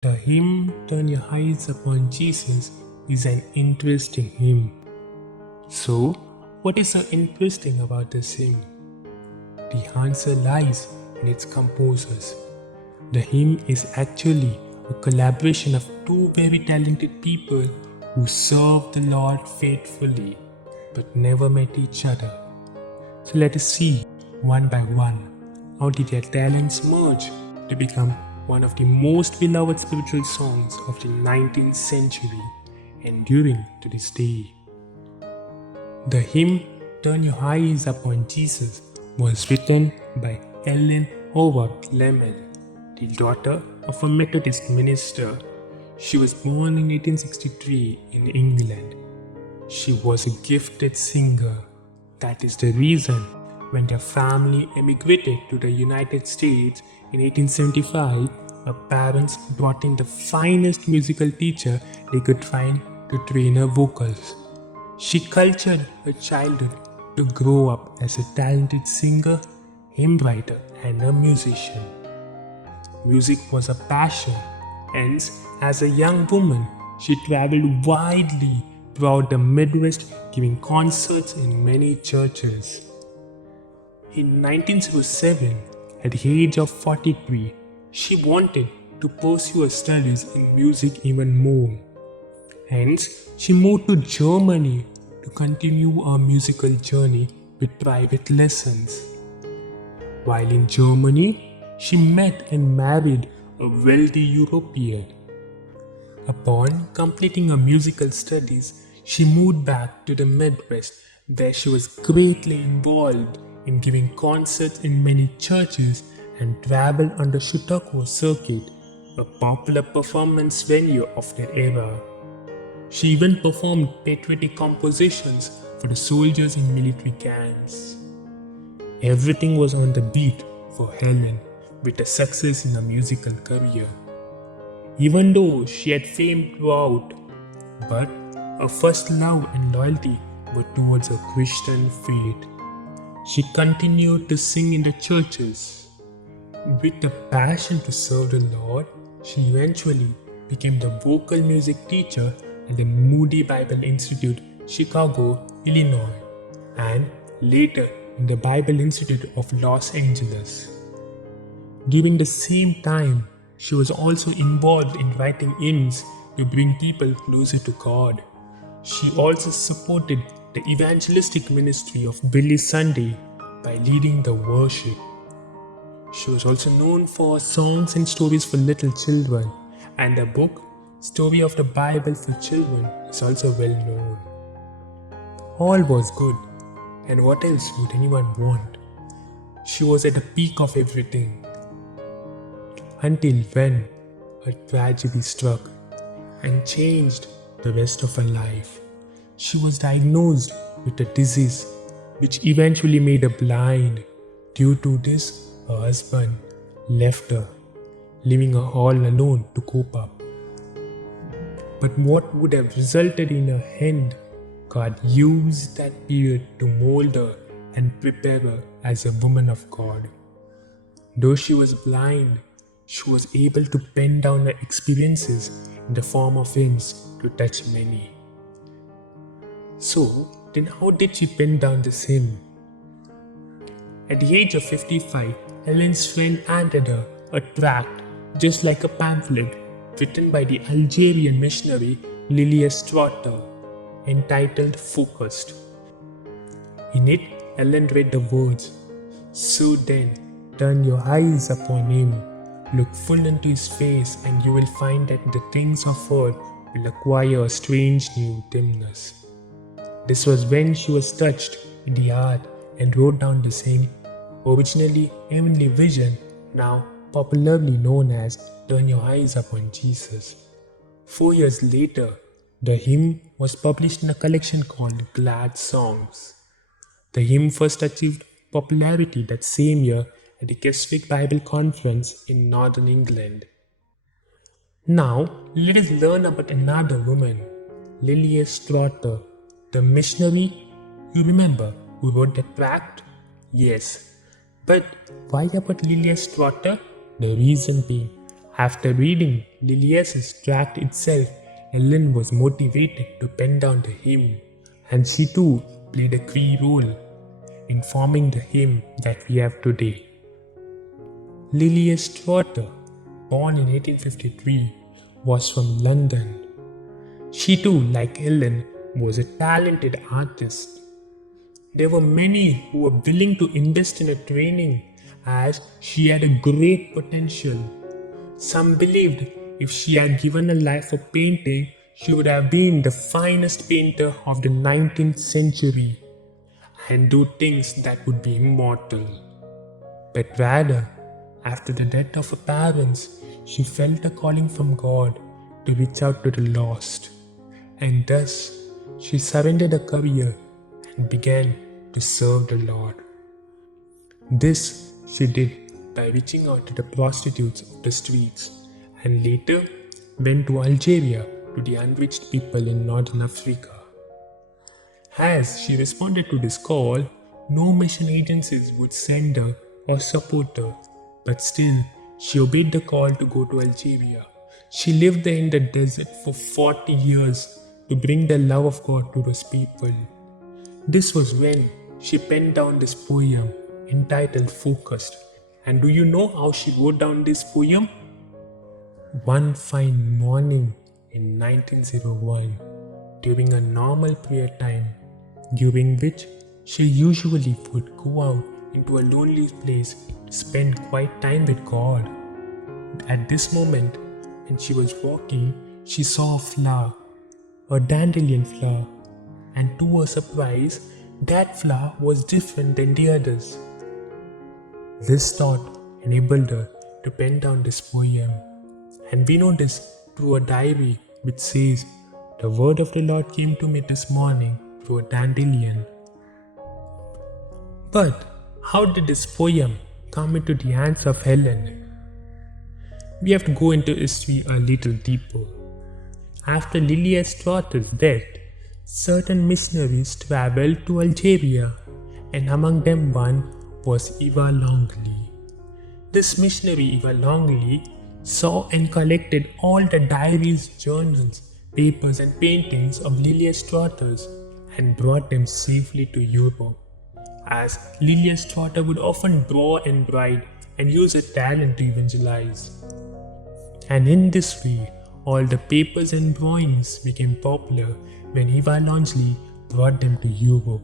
The hymn Turn Your Eyes Upon Jesus is an interesting hymn. So, what is so interesting about this hymn? The answer lies in its composers. The hymn is actually a collaboration of two very talented people who served the Lord faithfully but never met each other. So let us see one by one how did their talents merge to become one of the most beloved spiritual songs of the 19th century, enduring to this day. The hymn Turn Your Eyes Upon Jesus was written by Helen Howarth Lemmel, the daughter of a Methodist minister. She was born in 1863 in England. She was a gifted singer. That is the reason when their family emigrated to the United States in 1875, her parents brought in the finest musical teacher they could find to train her vocals. She cultured her childhood to grow up as a talented singer, hymn writer, and a musician. Music was a passion, hence, as a young woman, she traveled widely throughout the Midwest giving concerts in many churches. In 1907, at the age of 43, she wanted to pursue her studies in music even more. Hence, she moved to Germany to continue her musical journey with private lessons. While in Germany, she met and married a wealthy European. Upon completing her musical studies, she moved back to the Midwest, where she was greatly involved in giving concerts in many churches and traveled on the Chautauqua Circuit, a popular performance venue of the era. She even performed patriotic compositions for the soldiers in military camps. Everything was on the beat for Helen with a success in her musical career. Even though she had fame throughout, but her first love and loyalty were towards her Christian faith. She continued to sing in the churches. With a passion to serve the Lord, she eventually became the vocal music teacher at the Moody Bible Institute, Chicago, Illinois, and later in the Bible Institute of Los Angeles. During the same time, she was also involved in writing hymns to bring people closer to God. She also supported the evangelistic ministry of Billy Sunday by leading the worship. She was also known for her songs and stories for little children, and her book, Story of the Bible for Children, is also well known. All was good, and what else would anyone want? She was at the peak of everything. Until when a tragedy struck and changed the rest of her life. She was diagnosed with a disease which eventually made her blind. Due to this, her husband left her, leaving her all alone to cope up. But what would have resulted in her end, God used that period to mold her and prepare her as a woman of God. Though she was blind, she was able to pen down her experiences in the form of hymns to touch many. So, then how did she pen down this hymn? At the age of 55, Helen's friend handed her a tract, just like a pamphlet, written by the Algerian missionary Lilias Trotter, entitled Focused. In it, Helen read the words, "So then, turn your eyes upon him. Look full into his face, and you will find that the things of earth will acquire a strange new dimness." This was when she was touched in the heart and wrote down the same, originally Heavenly Vision, now popularly known as Turn Your Eyes Upon Jesus. 4 years later, the hymn was published in a collection called Glad Songs. The hymn first achieved popularity that same year at the Keswick Bible Conference in Northern England. Now, let us learn about another woman, Lilias Trotter, the missionary you remember who wrote the tract? Yes. But why about Lilias Trotter? The reason being, After reading Lilias's tract itself, Helen was motivated to pen down the hymn, and she too played a key role in forming the hymn that we have today. Lilias Trotter, born in 1853, was from London. She too, like Helen, was a talented artist. There were many who were willing to invest in her training as she had a great potential. Some believed if she had given her life for painting, she would have been the finest painter of the 19th century and do things that would be immortal. But rather, after the death of her parents, she felt a calling from God to reach out to the lost, and thus she surrendered her career and began to serve the Lord. This she did by reaching out to the prostitutes of the streets, and later went to Algeria to the unreached people in northern Africa. As she responded to this call, no mission agencies would send her or support her, but still she obeyed the call to go to Algeria. She lived there in the desert for 40 years to bring the love of God to those people. This was when she penned down this poem entitled Focused. And do you know how she wrote down this poem? One fine morning in 1901, during a normal prayer time, during which she usually would go out into a lonely place to spend quiet time with God. At this moment, when she was walking, she saw a flower, a dandelion flower, and to her surprise, that flower was different than the others. This thought enabled her to pen down this poem, and we know this through a diary which says, "The word of the Lord came to me this morning through a dandelion." But how did this poem come into the hands of Helen? We have to go into history a little deeper. After Lilias Trotter's death, certain missionaries traveled to Algeria, and among them one was Eva Longley. This missionary Eva Longley saw and collected all the diaries, journals, papers and paintings of Lilias Trotters and brought them safely to Europe, as Lilias Trotter would often draw and write and use her talent to evangelize. And in this way, all the papers and drawings became popular when Eva Longley brought them to Europe,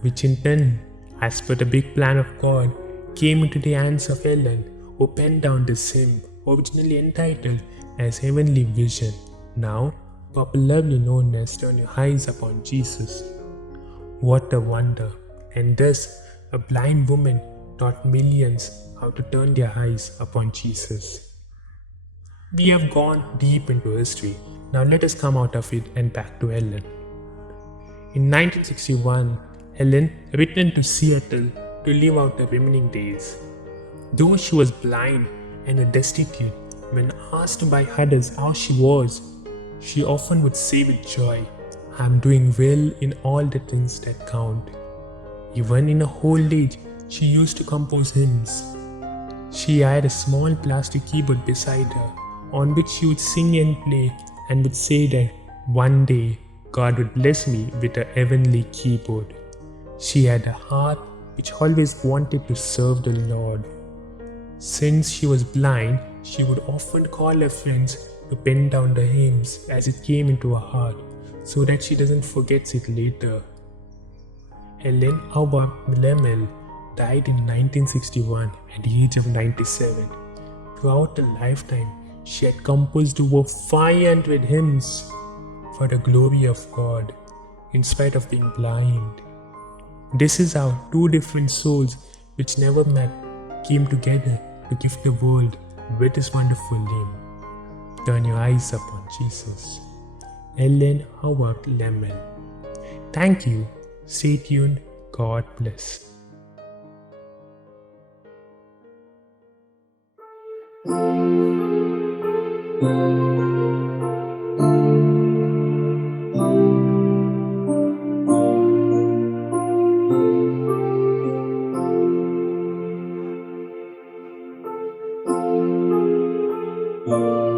which in turn, as per the big plan of God, came into the hands of Helen, who penned down this hymn, originally entitled as Heavenly Vision, now popularly known as Turn Your Eyes Upon Jesus. What a wonder! And thus, a blind woman taught millions how to turn their eyes upon Jesus. We have gone deep into history. Now let us come out of it and back to Helen. In 1961, Helen returned to Seattle to live out her remaining days. Though she was blind and destitute, when asked by others how she was, she often would say with joy, "I am doing well in all the things that count." Even in her old age, she used to compose hymns. She had a small plastic keyboard beside her, on which she would sing and play, and would say that one day God would bless me with a heavenly keyboard. She had a heart which always wanted to serve the Lord. Since she was blind, she would often call her friends to pen down the hymns as it came into her heart, so that she doesn't forget it later. Helen Howarth Lemmel died in 1961 at the age of 97. Throughout her lifetime, she had composed over 500 hymns for the glory of God, in spite of being blind. This is how two different souls which never met came together to give the world with this wonderful hymn, Turn Your Eyes Upon Jesus. Helen Howarth Lemmel. Thank you. Stay tuned. God bless. you.